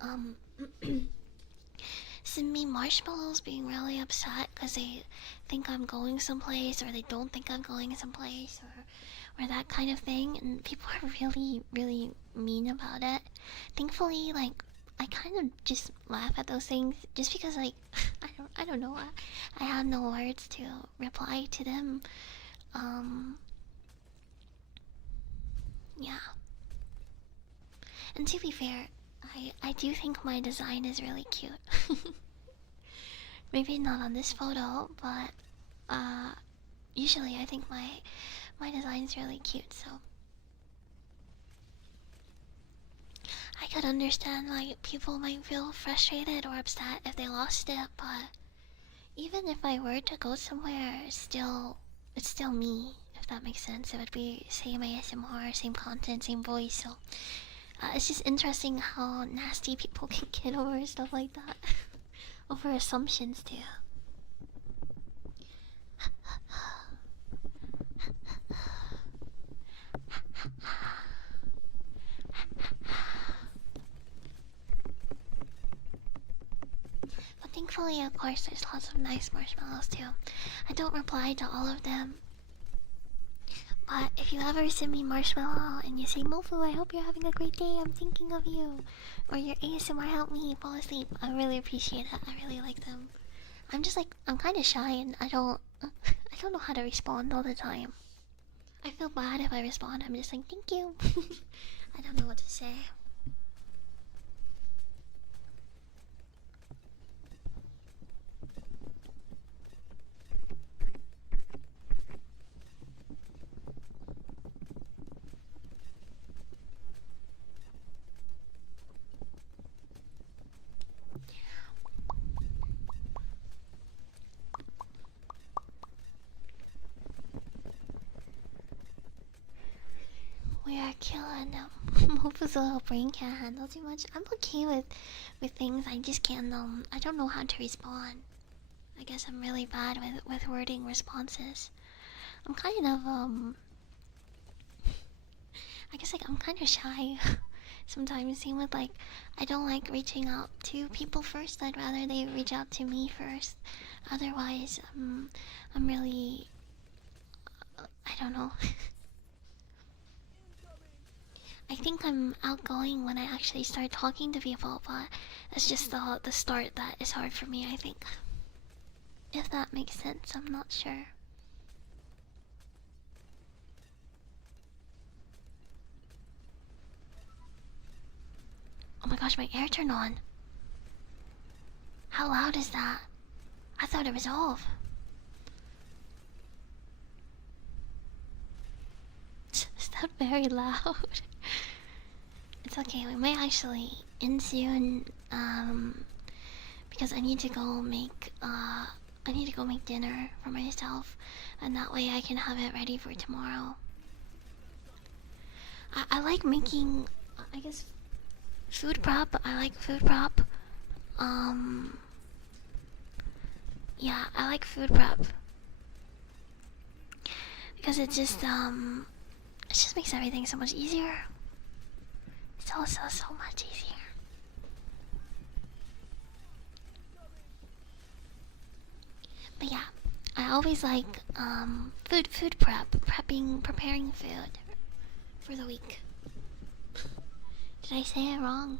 send me marshmallows being really upset because they think I'm going someplace or they don't think I'm going someplace or that kind of thing, and people are really, really mean about it. Thankfully, like, I kind of just laugh at those things just because, like, I don't know. I have no words to reply to them. Um, yeah. And to be fair, I do think my design is really cute. Maybe not on this photo, but usually I think my design is really cute. So I could understand why people might feel frustrated or upset if they lost it, but even if I were to go somewhere, it's still me. If that makes sense, it would be same ASMR, same content, same voice. So it's just interesting how nasty people can get over stuff like that, over assumptions too. But thankfully, of course, there's lots of nice marshmallows too. I don't reply to all of them. But if you ever send me marshmallow and you say, Mofu, I hope you're having a great day, I'm thinking of you. Or your ASMR helped me fall asleep, I really appreciate it. I really like them. I'm just like, I'm kind of shy and I don't know how to respond all the time. I feel bad if I respond, I'm just like, thank you. I don't know what to say. We are killing them. Mofu's little brain can't handle too much. I'm okay with things. I just can't. I don't know how to respond. I guess I'm really bad with wording responses. I'm kind of I guess like I'm kind of shy. Sometimes, same with like, I don't like reaching out to people first. I'd rather they reach out to me first. Otherwise, I'm really, I don't know. I think I'm outgoing when I actually start talking to people, but it's just the start that is hard for me, I think. If that makes sense, I'm not sure. Oh my gosh, my air turned on. How loud is that? I thought it was off. Is that very loud? It's okay, we might actually end soon, because I need to go make dinner for myself, and that way I can have it ready for tomorrow. I like making, I guess, food prep. I like food prep. Yeah, I like food prep because it just makes everything so much easier. It's also so much easier. But yeah, I always like food prep, preparing food for the week. Did I say it wrong?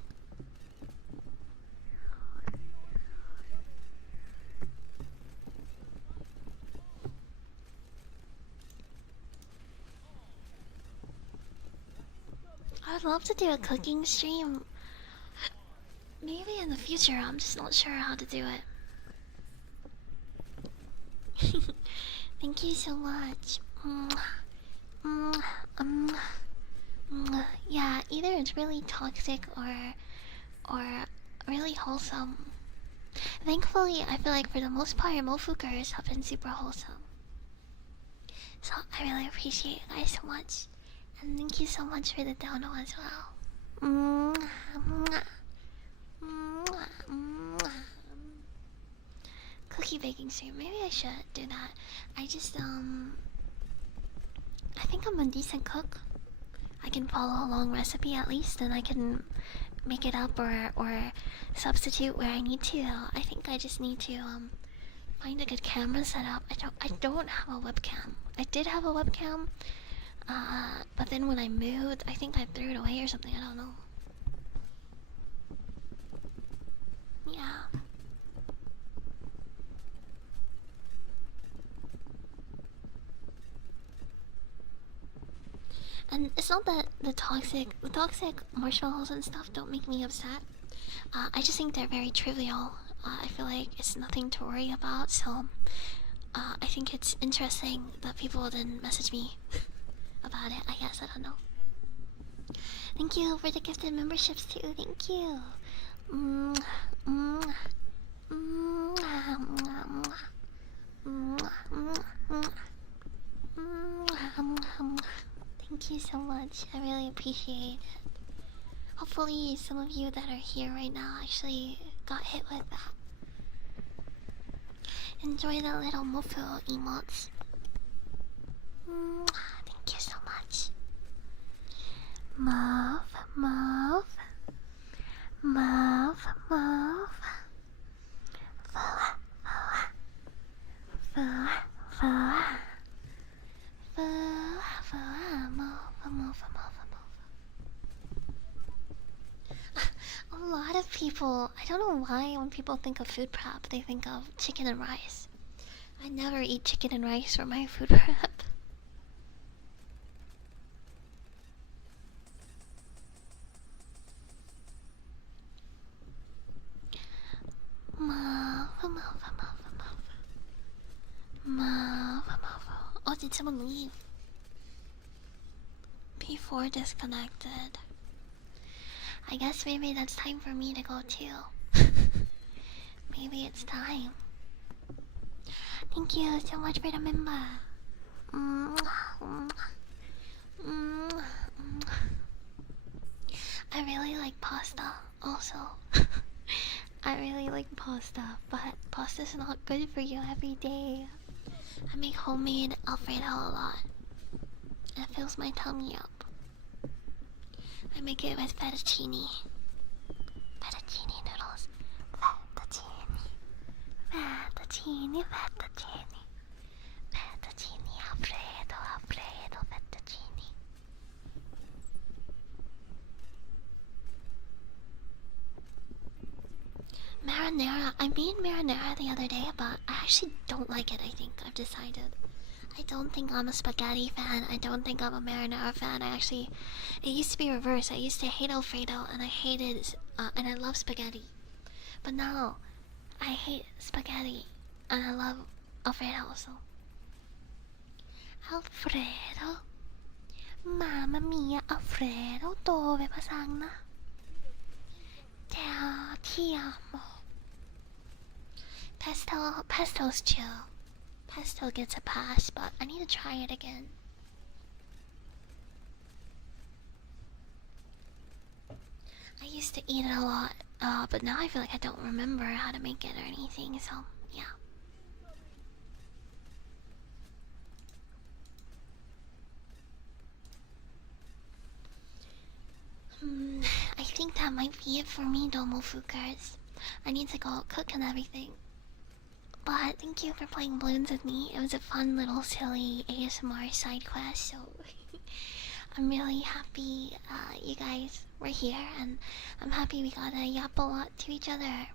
I would love to do a cooking stream. Maybe in the future, I'm just not sure how to do it. Thank you so much. Yeah, either it's really toxic or really wholesome. Thankfully, I feel like for the most part, Mofukers have been super wholesome. So I really appreciate you guys so much. And thank you so much for the dono as well. Cookie baking stream. Maybe I should do that. I just I think I'm a decent cook. I can follow a long recipe at least, and I can make it up or substitute where I need to. I think I just need to find a good camera setup. I don't have a webcam. I did have a webcam, but then when I moved, I think I threw it away or something. I don't know. Yeah. And it's not that the toxic marshmallows and stuff don't make me upset. I just think they're very trivial. I feel like it's nothing to worry about, so I think it's interesting that people didn't message me about it. I guess I don't know. Thank you for the gifted memberships too. Thank you. Mwah, mwah, mwah, mwah, mwah, mwah, mwah. Thank you so much. I really appreciate it. Hopefully, some of you that are here right now actually got hit with that. Enjoy the little mufu emotes. Thank you so much. Move, move, move, move. Fua, fua, fua, fua, fua, fua, move, move, move, move. A lot of people, I don't know why when people think of food prep, they think of chicken and rice. I never eat chicken and rice for my food prep. Oh, did someone leave? Before disconnected. I guess maybe that's time for me to go too. Maybe it's time. Thank you so much for the member. I really like pasta also. I really like pasta, but pasta's not good for you every day. I make homemade Alfredo a lot. It fills my tummy up. I make it with fettuccine. Fettuccine noodles. Fettuccine. Fettuccine, fettuccine. Fettuccine, Alfredo, Alfredo, fettuccine. Marinara. I made marinara the other day, but I actually don't like it, I think. I've decided. I don't think I'm a spaghetti fan. I don't think I'm a marinara fan. It used to be reversed. I used to hate Alfredo, and I hated, and I love spaghetti. But now, I hate spaghetti, and I love Alfredo also. Alfredo? Mamma mia, Alfredo, dove pasagna? Ti amo. Pesto's chill. Pesto gets a pass, but I need to try it again. I used to eat it a lot, but now I feel like I don't remember how to make it or anything, so yeah. I think that might be it for me, Domofukers. I need to go cook and everything. But thank you for playing Bloons with me. It was a fun little silly ASMR side quest, so I'm really happy you guys were here, and I'm happy we got to yap a lot to each other.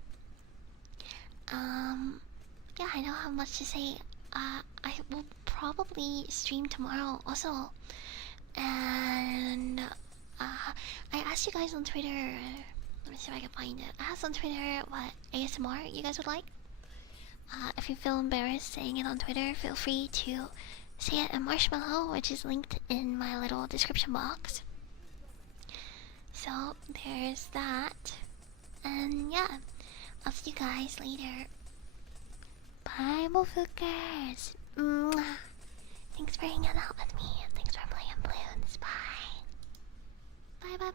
Yeah, I don't have much to say. I will probably stream tomorrow also, and I asked you guys on Twitter. Let me see if I can find it. I asked on Twitter what ASMR you guys would like. If you feel embarrassed saying it on Twitter, feel free to say it in Marshmallow, which is linked in my little description box. So there's that, and yeah, I'll see you guys later. Bye, Mofukers. Thanks for hanging out with me, and thanks for playing Bloons. Bye. Bye, bye.